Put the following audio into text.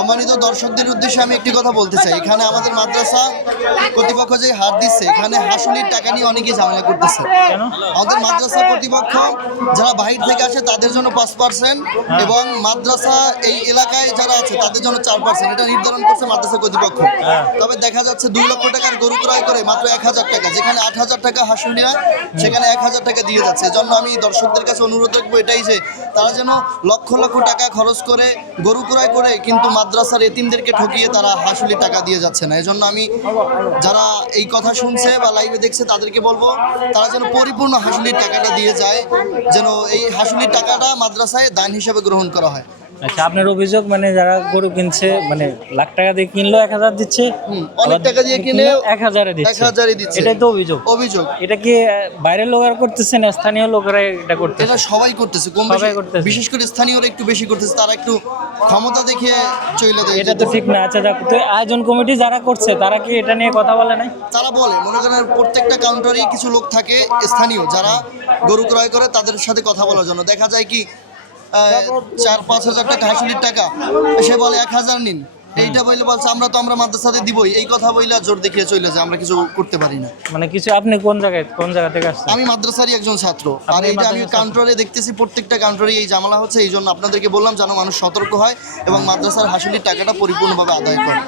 সম্মানিত দর্শকদের উদ্দেশ্যে আমি একটি কথা বলতে চাই। এখানে আমাদের মাদ্রাসা কর্তৃপক্ষ যে হাত দিচ্ছে এখানে হাসুলির টাকা নিয়ে অনেকেই ঝামেলা করতেছে। আমাদের মাদ্রাসা কর্তৃপক্ষ যারা বাহির থেকে আসে তাদের জন্য পাঁচ পার্সেন্ট এবং মাদ্রাসা এই এলাকায় যারা আছে তাদের জন্য চার পার্সেন্ট এটা নির্ধারণ করছে মাদ্রাসা কর্তৃপক্ষ। হ্যাঁ। তবে দেখা যাচ্ছে দুই লক্ষ টাকার গরু ক্রয় করে মাত্র এক হাজার টাকা যেখানে আট হাজার টাকা হাসুলিয়া সেখানে এক হাজার টাকা দিয়ে যাচ্ছে। এজন্য আমি দর্শকদের কাছে অনুরোধ রাখব এটাই যে তারা যেন লক্ষ লক্ষ টাকা খরচ করে গরু ক্রয় করে কিন্তু মাদ্রাসার এতিমদেরকে ঠকিয়ে তারা হাসুলি টাকা দিয়ে যাচ্ছে না। এজন্য আমি যারা এই কথা শুনছে বা লাইভে দেখছে তাদেরকে বলব, তারা যেন পরিপূর্ণ হাসুলির টাকাটা দিয়ে যায়, যেন এই হাসুলির টাকাটা মাদ্রাসায় দান হিসেবে গ্রহণ করা হয়। আচ্ছা আপনার অভিযোগ মানে যারা গরু কিনছে মানে লাখ টাকা দিয়ে কিনলো এক হাজার দিচ্ছে অনেক টাকা দিয়ে কিনে এক হাজারে দিচ্ছে। এক হাজারই দিচ্ছে। এটাই তো অভিযোগ। অভিযোগ। এটা কি বাইরের লোকেরা করতেছে না স্থানীয় লোকেরা এটা করতেছে? এটা সবাই করতেছে কম সবাই করতেছে। বিশেষ করে স্থানীয়রা একটু বেশি করতেছে তারা একটু ক্ষমতা দেখিয়ে চলে দেয় এটা তো ঠিক না। আচ্ছা যাক তো আয়োজন কমিটি যারা করছে তারা কি এটা নিয়ে কথা বলে নাই? তারা বলে মনে করেন প্রত্যেকটা কাউন্টারেই কিছু লোক থাকে স্থানীয় যারা গরু ক্রয় করে তাদের সাথে কথা বলার জন্য। দেখা যায় কি চার পাঁচ হাজার টাকা হাসুলির টাকা। সে বলে এক হাজার নিন। এইটা বইলে বলছে আমরা তো আমরা মাদ্রাসাতে দিবই। এই কথা বইলা জোর দেখিয়ে চলে যায় আমরা কিছু করতে পারি না। মানে কিছু আপনি কোন জায়গায় কোন জায়গা থেকে আসছেন? আমি মাদ্রাসারই একজন ছাত্র। আর এইটা আমি কাউন্টারে দেখতেছি প্রত্যেকটা কাউন্টারে এই ঝামেলা হচ্ছে এই জন্য আপনাদেরকে বললাম যেন মানুষ সতর্ক হয় এবং মাদ্রাসার হাসুলির টাকাটা পরিপূর্ণভাবে আদায় করে।